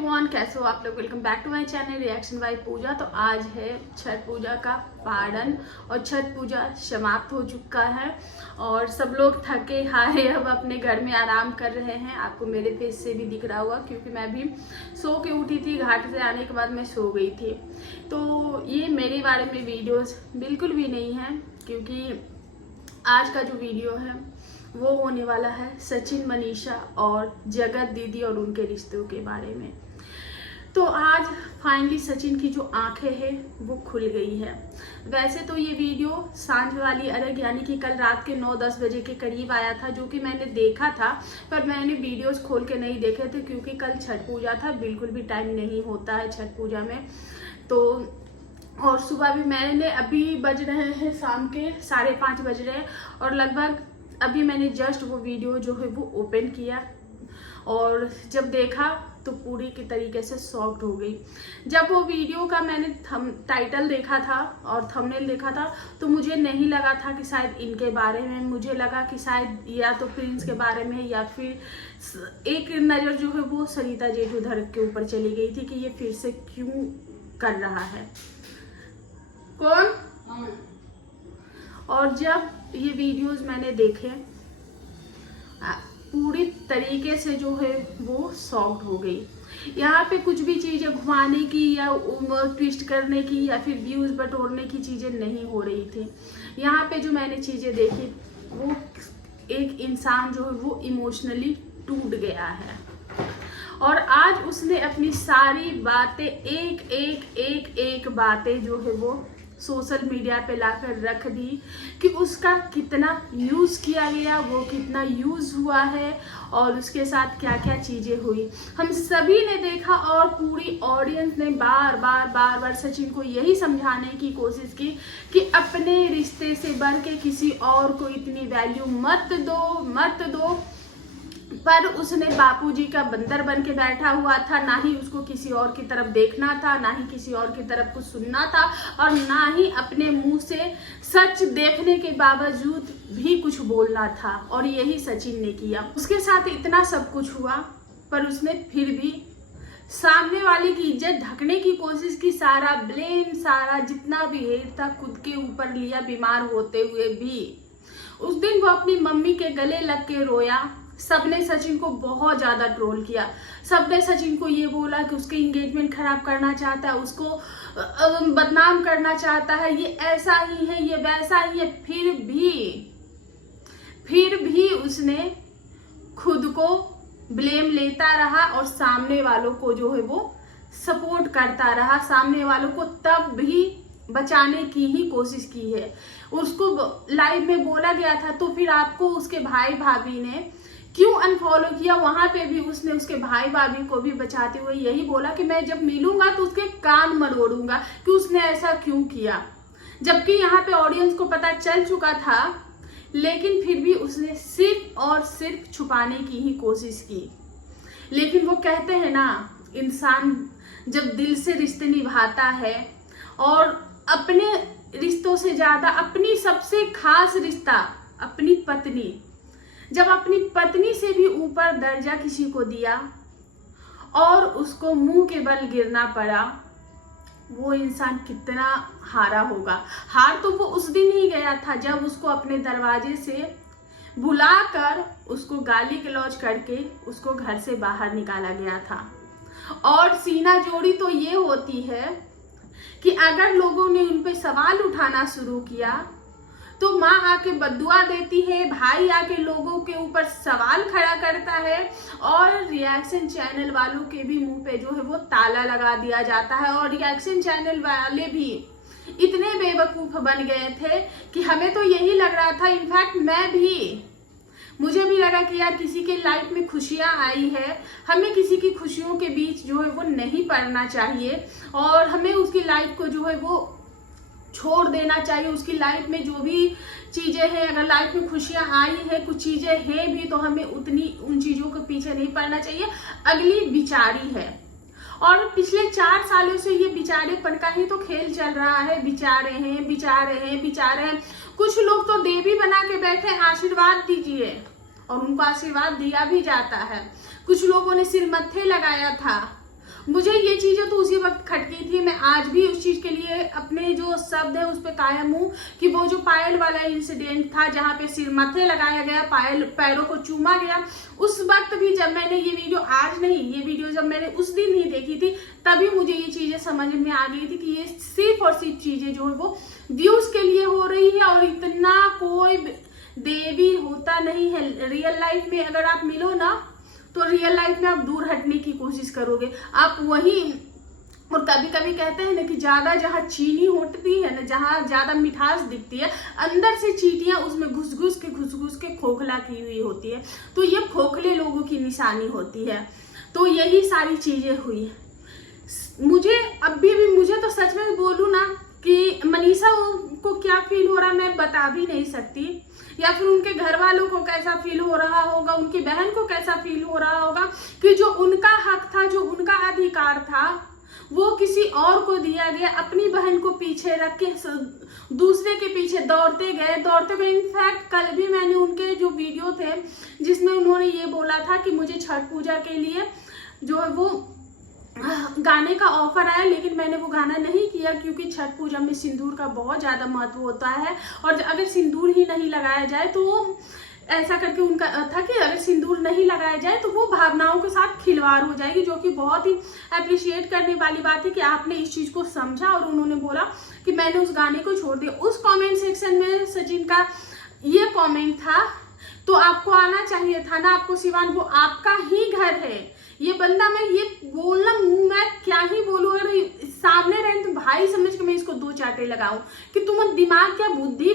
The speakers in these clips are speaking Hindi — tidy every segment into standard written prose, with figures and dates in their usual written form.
एवरीवन, कैसे हो आप लोग। Welcome back to my channel reaction by Pooja. तो आज है छठ पूजा का पारण और छठ पूजा समाप्त हो चुका है और सब लोग थके हारे अब अपने घर में आराम कर रहे हैं। आपको मेरे फेस से भी दिख रहा हुआ क्योंकि मैं भी सो के उठी थी, घाट से आने के बाद मैं सो गई थी। तो ये मेरे बारे में वीडियोस बिल्कुल भी नहीं है क्योंकि आज का जो वीडियो है वो होने वाला है सचिन, मनीषा और जगत दीदी और उनके रिश्तों के बारे में। तो आज फाइनली सचिन की जो आंखें हैं वो खुल गई है। वैसे तो ये वीडियो सांझ वाली अर्घ यानी कि कल रात के 9-10 बजे के करीब आया था, जो कि मैंने देखा था, पर मैंने वीडियोस खोल के नहीं देखे थे क्योंकि कल छठ पूजा था। बिल्कुल भी टाइम नहीं होता है छठ पूजा में। तो और सुबह भी मैंने अभी बज रहे हैं शाम के 5:30 बज रहे हैं और लगभग अभी मैंने जस्ट वो वीडियो जो है वो ओपन किया और जब देखा तो पूरी की तरीके से शॉक्ड हो गई। जब वो वीडियो का मैंने टाइटल देखा था और थंबनेल देखा था तो मुझे नहीं लगा था कि शायद इनके बारे में, मुझे लगा कि शायद या तो प्रिंस के बारे में या फिर एक नज़र जो है वो सरिता जेठूधर के ऊपर चली गई थी कि ये फिर से क्यों कर रहा है। कौन? और जब ये वीडियोस मैंने देखे पूरी तरीके से जो है वो शॉक्ड हो गई। यहाँ पे कुछ भी चीज़ें घुमाने की या ट्विस्ट करने की या फिर व्यूज बटोरने की चीज़ें नहीं हो रही थी। यहाँ पे जो मैंने चीज़ें देखी वो एक इंसान जो है वो इमोशनली टूट गया है और आज उसने अपनी सारी बातें एक बातें जो है वो सोशल मीडिया पे लाकर रख दी कि उसका कितना यूज़ किया गया, वो कितना यूज़ हुआ है और उसके साथ क्या क्या चीज़ें हुई। हम सभी ने देखा और पूरी ऑडियंस ने बार बार सचिन को यही समझाने की कोशिश की कि अपने रिश्ते से बढ़ के किसी और को इतनी वैल्यू मत दो। पर उसने बापूजी का बंदर बन के बैठा हुआ था, ना ही उसको किसी और की तरफ देखना था, ना ही किसी और की तरफ कुछ सुनना था और ना ही अपने मुंह से सच देखने के बावजूद भी कुछ बोलना था। और यही सचिन ने किया। उसके साथ इतना सब कुछ हुआ पर उसने फिर भी सामने वाले की इज्जत ढकने की कोशिश की। सारा ब्लेम, सारा जितना भी हेट था खुद के ऊपर लिया, बीमार होते हुए भी। उस दिन वो अपनी मम्मी के गले लग के रोया। सबने सचिन को बहुत ज्यादा ट्रोल किया। सबने सचिन को ये बोला कि उसके एंगेजमेंट खराब करना चाहता है, उसको बदनाम करना चाहता है, ये ऐसा ही है, ये वैसा ही है। फिर भी उसने खुद को ब्लेम लेता रहा और सामने वालों को जो है वो सपोर्ट करता रहा। सामने वालों को तब भी बचाने की ही कोशिश की है। उसको लाइव में बोला गया था तो फिर आपको उसके भाई भाभी ने क्यों अनफॉलो किया? वहां पे भी उसने उसके भाई भाभी को भी बचाते हुए यही बोला कि मैं जब मिलूंगा तो उसके कान मरोड़ूंगा कि उसने ऐसा क्यों किया। जबकि यहाँ पे ऑडियंस को पता चल चुका था, लेकिन फिर भी उसने सिर्फ और सिर्फ छुपाने की ही कोशिश की। लेकिन वो कहते हैं ना, इंसान जब दिल से रिश्ते निभाता है और अपने रिश्तों से ज्यादा अपनी सबसे खास रिश्ता अपनी पत्नी, जब अपनी पत्नी से भी ऊपर दर्जा किसी को दिया और उसको मुंह के बल गिरना पड़ा, वो इंसान कितना हारा होगा। हार तो वो उस दिन ही गया था जब उसको अपने दरवाजे से बुलाकर उसको गाली गलौज करके उसको घर से बाहर निकाला गया था। और सीना जोड़ी तो ये होती है कि अगर लोगों ने उन पे सवाल उठाना शुरू किया तो माँ आके बद्दुआ देती है, भाई आके लोगों के ऊपर सवाल खड़ा करता है और रिएक्शन चैनल वालों के भी मुंह पे जो है वो ताला लगा दिया जाता है। और रिएक्शन चैनल वाले भी इतने बेवकूफ बन गए थे कि हमें तो यही लग रहा था, इनफैक्ट मुझे भी लगा कि यार किसी के लाइफ में खुशियां आई है, हमें किसी की खुशियों के बीच जो है वो नहीं पड़ना चाहिए और हमें उसकी लाइफ को जो है वो छोड़ देना चाहिए। उसकी लाइफ में जो भी चीजें हैं, अगर लाइफ में खुशियां आई है, कुछ चीजें हैं भी, तो हमें उन चीजों के पीछे नहीं पड़ना चाहिए। अगली बिचारी है और पिछले 4 सालों से ये बिचारेपन का ही तो खेल चल रहा है। बिचारे हैं। कुछ लोग तो देवी बना के बैठे, आशीर्वाद दीजिए, और उनको आशीर्वाद दिया भी जाता है। कुछ लोगों ने सिर मत्थे लगाया था मुझे ये चीजें तो उसी वक्त खटकी थी। मैं आज भी उस चीज के लिए अपने जो शब्द है उस पर कायम हूँ कि वो जो पायल वाला इंसिडेंट था जहाँ पे सिर मथे लगाया गया, पायल पैरों को चूमा गया, उस वक्त भी जब मैंने ये वीडियो, आज नहीं, ये वीडियो जब मैंने उस दिन ही देखी थी तभी मुझे ये चीजें समझ में आ गई थी कि ये सिर्फ और सिर्फ चीजें जो है वो व्यूज के लिए हो रही है और इतना कोई देवी होता नहीं है। रियल लाइफ में अगर आप मिलो ना तो रियल लाइफ में आप दूर हटने की कोशिश करोगे, आप वही। और कभी कभी कहते हैं ना कि ज्यादा जहाँ चीनी होती है ना, जहाँ ज्यादा मिठास दिखती है, अंदर से चींटियां उसमें घुस घुस के खोखला की हुई होती है। तो ये खोखले लोगों की निशानी होती है। तो यही सारी चीजें हुई। मुझे अभी भी, मुझे तो सच में बोलूं ना कि मनीषा को क्या फील हो रहा मैं बता भी नहीं सकती, या फिर उनके घर वालों को कैसा फील हो रहा होगा, उनकी बहन को कैसा फील हो रहा होगा कि जो उनका हक था, जो उनका अधिकार था, वो किसी और को दिया गया। अपनी बहन को पीछे रख के दूसरे के पीछे दौड़ते गए। इनफैक्ट कल भी मैंने उनके जो वीडियो थे जिसमें उन्होंने ये बोला था कि मुझे छठ पूजा के लिए जो है वो गाने का ऑफर आया, लेकिन मैंने वो गाना नहीं किया क्योंकि छठ पूजा में सिंदूर का बहुत ज्यादा महत्व होता है और अगर सिंदूर ही नहीं लगाया जाए तो ऐसा करके उनका था कि अगर सिंदूर नहीं लगाया जाए तो वो भावनाओं के साथ खिलवाड़ हो जाएगी, जो कि बहुत ही अप्रिशिएट करने वाली बात है कि आपने इस चीज को समझा। और उन्होंने बोला कि मैंने उस गाने को छोड़ दिया। उस कमेंट सेक्शन में सचिन का ये कमेंट था, तो आपको आना चाहिए था ना, आपको सिवान, वो आपका ही घर है। ये बंदा, मैं ये बोलना, मैं क्या ही बोलूं, अगर सामने रहे तो भाई समझ के मैं इसको दो चाटे लगाऊं कि तुम दिमाग क्या, बुद्धि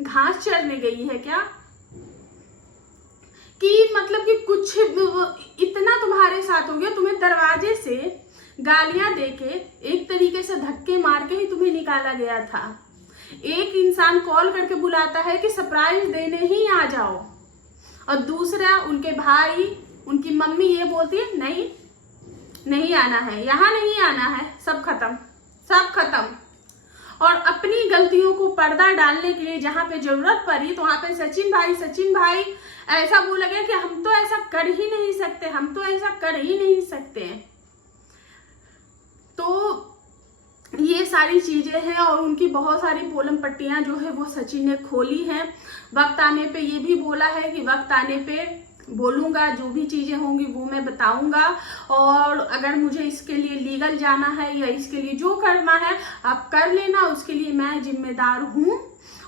घास चरने गई है क्या, कि मतलब कि कुछ इतना तुम्हारे साथ हो गया। तुम्हें दरवाजे से गालियां देके, एक तरीके से धक्के मार के ही तुम्हें निकाला गया था। एक इंसान कॉल करके बुलाता है कि सरप्राइज देने ही आ जाओ, और दूसरा उनके भाई, उनकी मम्मी ये बोलती है नहीं आना है, यहाँ नहीं आना है, सब खत्म। और अपनी गलतियों को पर्दा डालने के लिए जहां पे जरूरत पड़ी तो वहां पे सचिन भाई ऐसा बोला गया कि हम तो ऐसा कर ही नहीं सकते, तो ये सारी चीजें हैं। और उनकी बहुत सारी पोलम पट्टियां जो है वो सचिन ने खोली हैं। वक्त आने पे ये भी बोला है कि वक्त आने पे बोलूंगा, जो भी चीजें होंगी वो मैं बताऊंगा, और अगर मुझे इसके लिए लीगल जाना है या इसके लिए जो करना है आप कर लेना, उसके लिए मैं जिम्मेदार हूं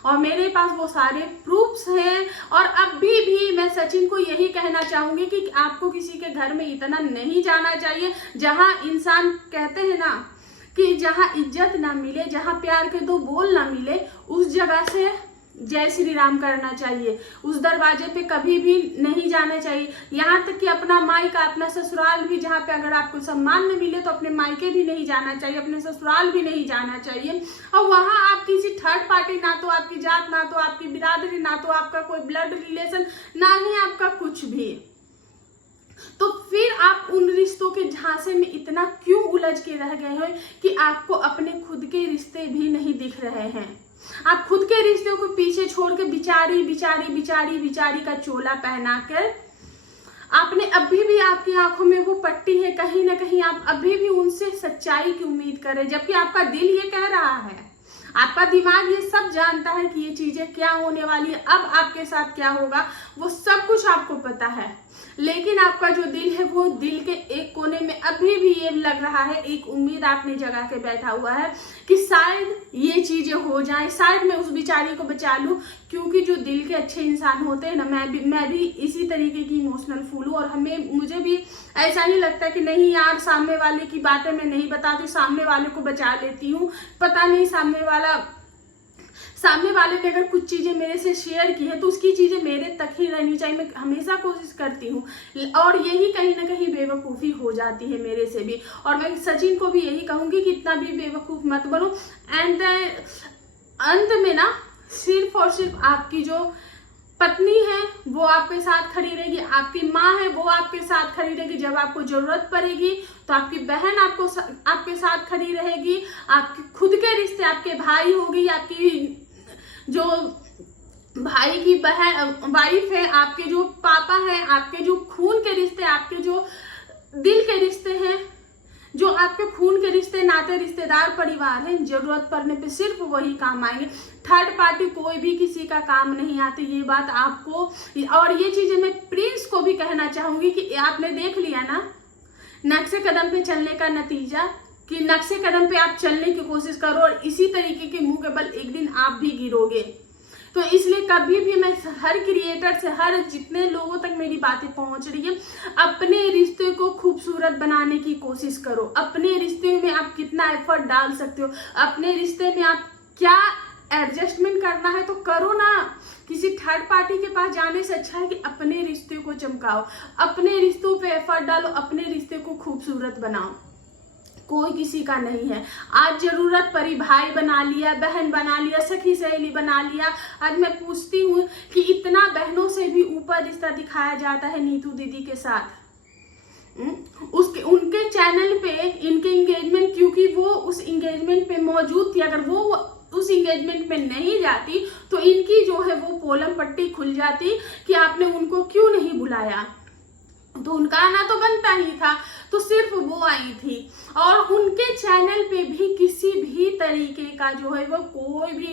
और मेरे पास वो सारे प्रूफ्स हैं। और अभी भी मैं सचिन को यही कहना चाहूंगी कि आपको किसी के घर में इतना नहीं जाना चाहिए जहां इंसान, कहते हैं ना कि जहां इज्जत ना मिले, जहां प्यार के दो बोल ना मिले, उस जगह से जय श्री राम करना चाहिए। उस दरवाजे पे कभी भी नहीं जाना चाहिए। यहाँ तक कि अपना मायका, अपना ससुराल भी, जहाँ पे अगर आपको सम्मान न मिले तो अपने मायके भी नहीं जाना चाहिए, अपने ससुराल भी नहीं जाना चाहिए। और वहाँ आप किसी थर्ड पार्टी, ना तो आपकी जात, ना तो आपकी बिरादरी, ना तो आपका कोई ब्लड रिलेशन, ना ही आपका कुछ भी, तो फिर आप उन रिश्तों के झांसे में इतना क्यों उलझ के रह गए हैं कि आपको अपने खुद के रिश्ते भी नहीं दिख रहे हैं। आप खुद के रिश्तों को पीछे छोड़ के बिचारी का चोला पहनाकर आपने, अभी भी आपकी आंखों में वो पट्टी है, कहीं ना कहीं आप अभी भी उनसे सच्चाई की उम्मीद कर रहे हैं, जबकि आपका दिल ये कह रहा है, आपका दिमाग ये सब जानता है कि ये चीजें क्या होने वाली है, अब आपके साथ क्या होगा, वो सब कुछ आपको पता है। लेकिन आपका जो दिल है वो दिल के एक कोने में अभी भी ये लग रहा है, एक उम्मीद आपने जगा के बैठा हुआ है कि शायद ये चीजें हो जाएं, शायद मैं उस बेचारी को बचा लूं। क्योंकि जो दिल के अच्छे इंसान होते हैं ना, मैं भी इसी तरीके की इमोशनल फूल हूँ, और मुझे भी ऐसा ही लगता है कि नहीं यार, सामने वाले की बातें मैं नहीं बताती, सामने वाले को बचा लेती हूँ। पता नहीं सामने वाले ने अगर कुछ चीजें मेरे से शेयर की है तो उसकी चीजें मेरे तक ही रहनी चाहिए, मैं हमेशा कोशिश करती हूँ, और यही कहीं ना कहीं बेवकूफ़ी हो जाती है मेरे से भी। और मैं सचिन को भी यही कहूंगी कि इतना भी बेवकूफ मत बनो। एंड अंत में ना, सिर्फ और सिर्फ आपकी जो पत्नी है वो आपके साथ खड़ी रहेगी, आपकी माँ है वो आपके साथ खड़ी रहेगी, जब आपको जरूरत पड़ेगी तो आपकी बहन आपके साथ खड़ी रहेगी, आपके खुद के रिश्ते, आपके भाई होगी, आपकी जो भाई की बहन वाइफ है, आपके जो पापा हैं, आपके जो खून के रिश्ते, आपके जो दिल के रिश्ते हैं, जो उनके रिश्ते नाते रिश्तेदार परिवार हैं, जरूरत पड़ने पे सिर्फ वही काम आएंगे। थर्ड पार्टी कोई भी किसी का काम नहीं आती, ये बात आपको, और ये चीजें मैं प्रिंस को भी कहना चाहूंगी कि आपने देख लिया ना नक्शे कदम पे चलने का नतीजा, कि नक्शे कदम पे आप चलने की कोशिश करो और इसी तरीके के मुंह के बल एक दिन आप भी गिरोगे। तो इसलिए कभी भी मैं हर क्रिएटर से, हर जितने लोगों तक मेरी बातें पहुंच रही है, अपने रिश्ते को खूबसूरत बनाने की कोशिश करो। अपने रिश्ते में आप कितना एफर्ट डाल सकते हो, अपने रिश्ते में आप क्या एडजस्टमेंट करना है तो करो ना। किसी थर्ड पार्टी के पास जाने से अच्छा है कि अपने रिश्ते को चमकाओ, अपने रिश्तों पे एफर्ट डालो, अपने रिश्ते को खूबसूरत बनाओ। कोई किसी का नहीं है। आज जरूरत पड़ी भाई बना लिया, बहन बना लिया, सखी सहेली बना लिया। आज मैं पूछती हूँ कि इतना बहनों से भी ऊपर रिश्ता दिखाया जाता है नीतू दीदी के साथ। उनके चैनल पे इनके एंगेजमेंट, क्योंकि वो उस एंगेजमेंट पे मौजूद थी, अगर वो उस एंगेजमेंट में नहीं जाती तो इनकी जो है वो पोलम पट्टी खुल जाती कि आपने उनको क्यों नहीं बुलाया। तो उनका आना तो बनता ही था, तो सिर्फ वो आई थी। और उनके चैनल पे भी किसी भी तरीके का जो है वो कोई भी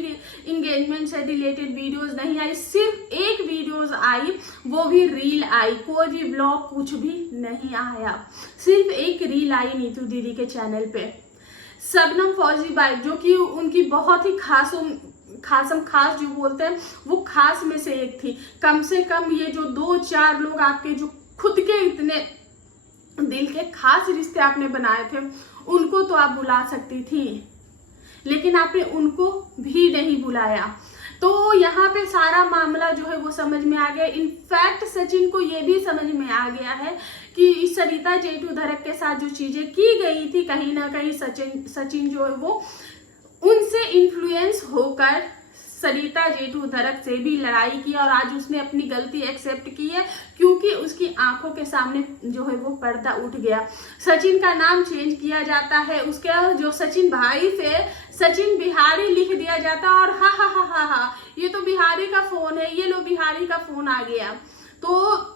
एंगेजमेंट से रिलेटेड वीडियोस नहीं आई। सिर्फ एक वीडियोस आई, वो भी रील आई, कोई भी ब्लॉग कुछ भी नहीं आया। सिर्फ एक रील आई नीतू दीदी के चैनल पे। शबनम फौजी बाई जो कि उनकी बहुत ही खास जो बोलते हैं वो खास में से एक थी। कम से कम ये जो 2-4 लोग आपके जो खुद के इतने दिल के खास रिश्ते आपने बनाए थे, उनको तो आप बुला सकती थी, लेकिन आपने उनको भी नहीं बुलाया। तो यहाँ पे सारा मामला जो है वो समझ में आ गया। इनफैक्ट सचिन को ये भी समझ में आ गया है कि सरिता जेठू-धरक के साथ जो चीजें की गई थी, कहीं ना कहीं सचिन जो है वो उनसे इन्फ्लुएंस होकर सरिता जेठू-धरक से भी लड़ाई की, और आज उसने अपनी गलती एक्सेप्ट की है, क्योंकि उसकी आंखों के सामने जो है वो पर्दा उठ गया। सचिन का नाम चेंज किया जाता है, उसके जो सचिन भाई से सचिन बिहारी लिख दिया जाता, और हा हा हा हा हा ये तो बिहारी का फोन है, ये लो बिहारी का फोन आ गया। तो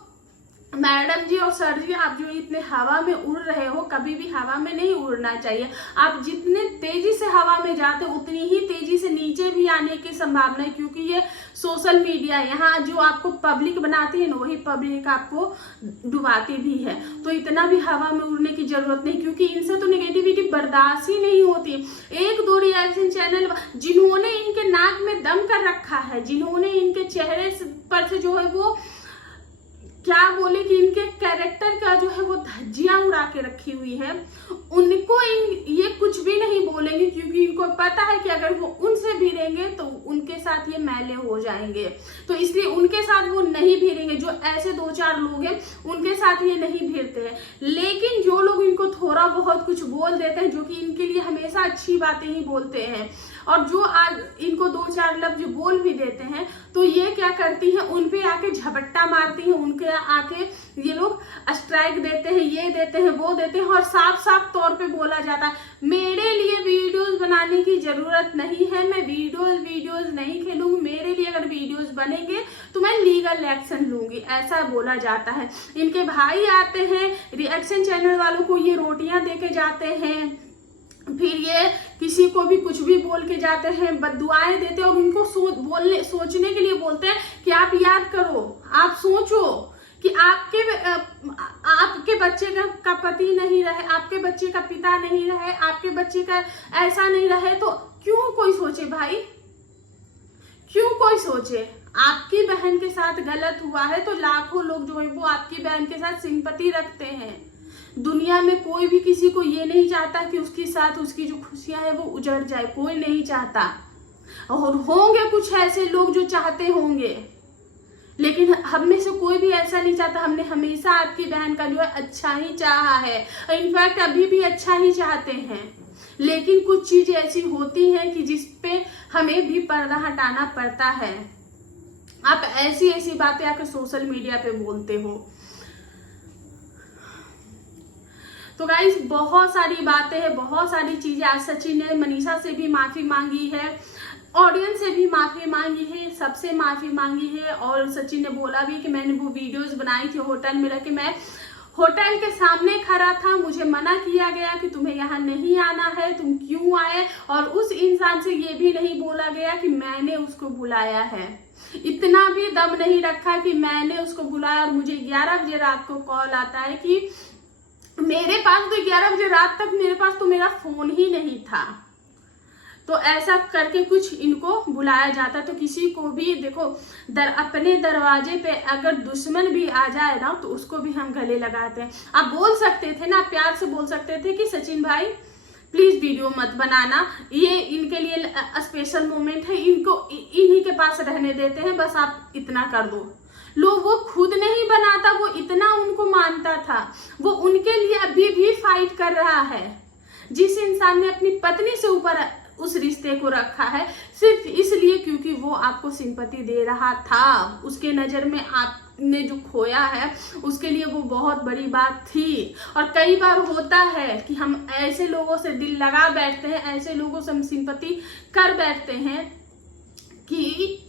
मैडम जी और सर जी, आप जो इतने हवा में उड़ रहे हो, कभी भी हवा में नहीं उड़ना चाहिए। आप जितने तेजी से हवा में जाते हो उतनी ही तेजी से नीचे भी आने की संभावना है, क्योंकि ये सोशल मीडिया यहाँ जो आपको पब्लिक बनाती है ना, वही पब्लिक आपको डुबाती भी है। तो इतना भी हवा में उड़ने की जरूरत नहीं, क्योंकि इनसे तो नेगेटिविटी बर्दाश्त ही नहीं होती। 1-2 रिएक्शन चैनल जिन्होंने इनके नाक में दम कर रखा है, जिन्होंने इनके चेहरे पर से जो है वो क्या बोले कि इनके कैरेक्टर का जो है वो धज्जियां उड़ा के रखी हुई है, उनको ये कुछ भी नहीं बोलेंगे, क्योंकि इनको पता है कि अगर वो उनसे भिड़ेंगे तो उनके साथ ये मैले हो जाएंगे। तो इसलिए उनके साथ वो नहीं भिड़ेंगे। जो ऐसे 2-4 लोग हैं उनके साथ ये नहीं भिड़ते हैं। लेकिन जो लोग इनको थोड़ा बहुत कुछ बोल देते हैं, जो कि इनके लिए हमेशा अच्छी बातें ही बोलते हैं, और जो आज इनको 2-4 लफ्ज बोल भी देते हैं, तो ये क्या करती हैं, उनपे आके झपट्टा मारती हैं, उनके आके ये लोग स्ट्राइक देते हैं, ये देते हैं, वो देते हैं, और साफ साफ तौर पे बोला जाता है मेरे लिए वीडियोस बनाने की जरूरत नहीं है, मैं वीडियोस नहीं खेलूंगी, मेरे लिए अगर वीडियोस बनेंगे तो मैं लीगल एक्शन लूंगी, ऐसा बोला जाता है। इनके भाई आते हैं रिएक्शन चैनल वालों को, ये रोटियां दे के जाते हैं, फिर ये किसी को भी कुछ भी बोल के जाते हैं, बददुआएं देते हैं, और उनको सोचने के लिए बोलते हैं कि आप याद करो, आप सोचो कि आपके बच्चे का पति नहीं रहे, आपके बच्चे का पिता नहीं रहे, आपके बच्चे का ऐसा नहीं रहे, तो क्यों कोई सोचे भाई, क्यों कोई सोचे? आपकी बहन के साथ गलत हुआ है तो लाखों लोग जो है वो आपकी बहन के साथ सिंपैथी रखते हैं। दुनिया में कोई भी किसी को ये नहीं चाहता कि उसके साथ उसकी जो खुशियां है वो उजड़ जाए, कोई नहीं चाहता। और होंगे कुछ ऐसे लोग जो चाहते होंगे, लेकिन हम में से कोई भी ऐसा नहीं चाहता। हमने हमेशा आपकी बहन का जो है अच्छा ही चाहा है, इनफैक्ट अभी भी अच्छा ही चाहते हैं, लेकिन कुछ चीजें ऐसी होती हैं कि जिसपे हमें भी पर्दा हटाना पड़ता है। आप ऐसी ऐसी बातें आकर सोशल मीडिया पे बोलते हो। तो गाइस बहुत सारी बातें हैं, बहुत सारी चीजें। आज सचिन ने मनीषा से भी माफी मांगी है, ऑडियंस से भी माफी मांगी है, सबसे माफी मांगी है, और सचिन ने बोला भी कि मैंने वो वीडियोस बनाई थी होटल में रह के, मैं होटल के सामने खड़ा था, मुझे मना किया गया कि तुम्हें यहाँ नहीं आना है, तुम क्यों आए, और उस इंसान से ये भी नहीं बोला गया कि मैंने उसको बुलाया है। इतना भी दम नहीं रखा कि मैंने उसको बुलाया। और मुझे 11 बजे रात को कॉल आता है कि मेरे पास तो 11 बजे रात तक मेरे पास तो मेरा फोन ही नहीं था। तो ऐसा करके कुछ इनको बुलाया जाता। तो किसी को भी देखो, अपने दरवाजे पे अगर दुश्मन भी आ जाए ना तो उसको भी हम गले लगाते हैं। आप बोल सकते थे ना, प्यार से बोल सकते थे कि सचिन भाई प्लीज वीडियो मत बनाना, ये इनके लिए स्पेशल मोमेंट है, इनको इन्हीं के पास रहने देते हैं, बस आप इतना कर दो। लोग वो खुद नहीं बनाता, वो इतना उनको मानता था, वो उनके लिए अभी भी फाइट कर रहा है। जिस इंसान ने अपनी पत्नी से ऊपर उस रिश्ते को रखा है सिर्फ इसलिए क्योंकि वो आपको सिंपैथी दे रहा था, उसके नजर में आपने जो खोया है उसके लिए वो बहुत बड़ी बात थी। और कई बार होता है कि हम ऐसे लोगों से दिल लगा बैठते हैं, ऐसे लोगों से हम सिंपैथी कर बैठते हैं कि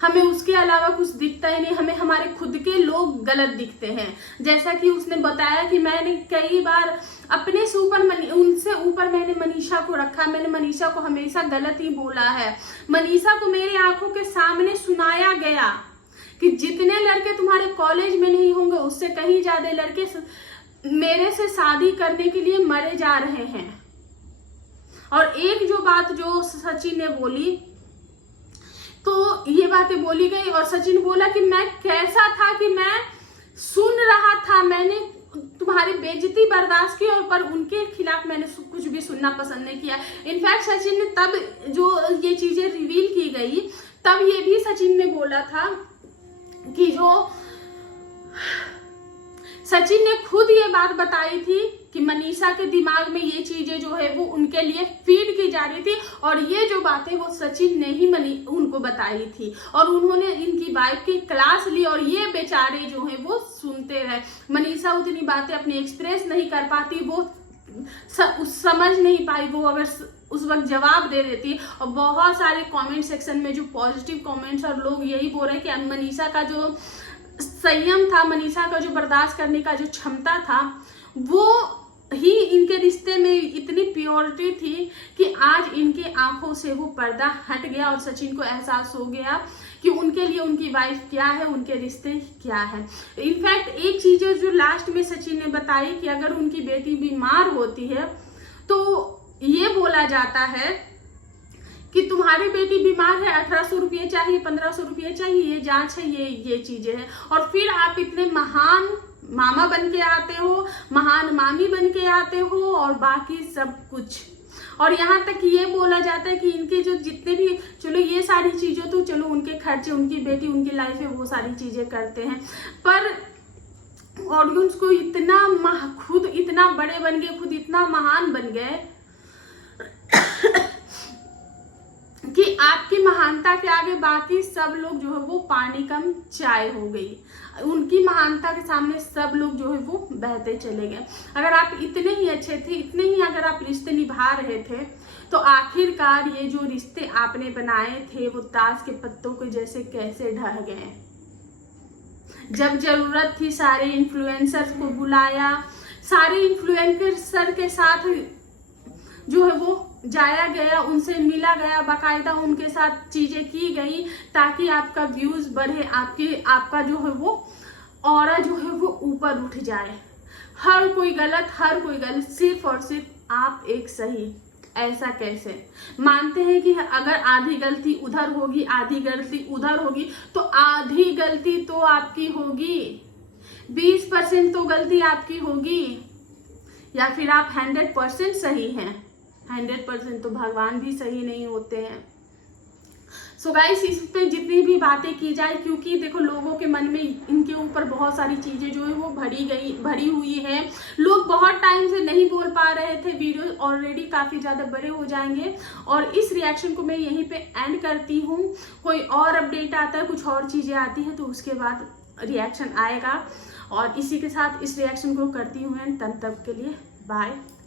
हमें उसके अलावा कुछ दिखता ही नहीं, हमें हमारे खुद के लोग गलत दिखते हैं। जैसा कि उसने बताया कि मैंने कई बार अपने से ऊपर उनसे ऊपर मैंने मनीषा को रखा, मैंने मनीषा को हमेशा गलत ही बोला है। मनीषा को मेरी आंखों के सामने सुनाया गया कि जितने लड़के तुम्हारे कॉलेज में नहीं होंगे उससे कहीं ज्यादा लड़के मेरे से शादी करने के लिए मरे जा रहे हैं। और एक जो बात जो सचिन ने बोली, तो ये बातें बोली गई और सचिन बोला कि मैं कैसा था कि मैं सुन रहा था, मैंने तुम्हारी बेइज्जती बर्दाश्त की और पर उनके खिलाफ मैंने कुछ भी सुनना पसंद नहीं किया। इनफैक्ट सचिन ने तब जो ये चीजें रिवील की गई तब ये भी सचिन ने बोला था कि जो सचिन ने खुद ये बात बताई थी कि मनीषा के दिमाग में ये चीजें जो है वो उनके लिए फीड की जा रही थी और ये जो बातें वो सचिन ने ही उनको बताई थी और उन्होंने इनकी वाइफ की क्लास ली और ये बेचारे जो है वो सुनते रहे। मनीषा उतनी बातें अपनी एक्सप्रेस नहीं कर पाती, वो समझ नहीं पाई, वो अगर उस वक्त जवाब दे देती। और बहुत सारे कमेंट सेक्शन में जो पॉजिटिव कमेंट्स और लोग यही बोल रहे हैं कि मनीषा का जो संयम था, मनीषा का जो बर्दाश्त करने का जो क्षमता था, वो ही इनके रिश्ते में इतनी प्योरिटी थी कि आज इनके आंखों से वो पर्दा हट गया और सचिन को एहसास हो गया कि उनके लिए उनकी वाइफ क्या है, उनके रिश्ते क्या है। इनफैक्ट एक चीज जो लास्ट में सचिन ने बताई कि अगर उनकी बेटी बीमार होती है तो ये बोला जाता है कि तुम्हारी बेटी बीमार है, 1800 रुपये चाहिए, 1500 रुपये चाहिए, ये जांच है, ये चीजें हैं। और फिर आप इतने महान मामा बन के आते हो, महान मामी बन के आते हो और बाकी सब कुछ। और यहाँ तक ये बोला जाता है कि इनके जो जितने भी, चलो ये सारी चीजें तो चलो उनके खर्चे, उनकी बेटी, उनकी लाइफ है, वो सारी चीजें करते हैं, पर ऑडियंस को इतना खुद इतना बड़े बन गए, खुद इतना महान बन गए कि आपकी महानता के आगे बाकी सब लोग जो है वो पानी कम चाय हो गई। उनकी महानता के सामने सब लोग जो है वो बहते चले गए। अगर आप इतने ही अच्छे थे, इतने ही अगर आप रिश्ते निभा रहे थे, तो आखिरकार ये जो रिश्ते आपने बनाए थे वो ताश के पत्तों के जैसे कैसे ढह गए। जब जरूरत थी सारे इन्फ्लुएंसर्स को बुलाया, सारे इन्फ्लुएंसर के साथ जो है वो जाया गया, उनसे मिला गया, बाकायदा उनके साथ चीजें की गई ताकि आपका व्यूज बढ़े, आपका जो है वो ऑरा जो है वो ऊपर उठ जाए। हर कोई गलत, सिर्फ और सिर्फ आप एक सही। ऐसा कैसे? मानते हैं कि अगर आधी गलती उधर होगी, आधी गलती उधर होगी, तो आधी गलती तो आपकी होगी, 20% तो गलती आपकी होगी, या फिर आप 100% सही हैं। 100% तो भगवान भी सही नहीं होते हैं। सो गाइस, इस पे जितनी भी बातें की जाए, क्योंकि देखो लोगों के मन में इनके ऊपर बहुत सारी चीजें जो है वो भरी हुई है। लोग बहुत टाइम से नहीं बोल पा रहे थे, वीडियो ऑलरेडी काफी ज्यादा बड़े हो जाएंगे और इस रिएक्शन को मैं यहीं पे एंड करती हूँ। कोई और अपडेट आता है, कुछ और चीजें आती है तो उसके बाद रिएक्शन आएगा और इसी के साथ इस रिएक्शन को करती हूँ एंड तब तक के लिए बाय।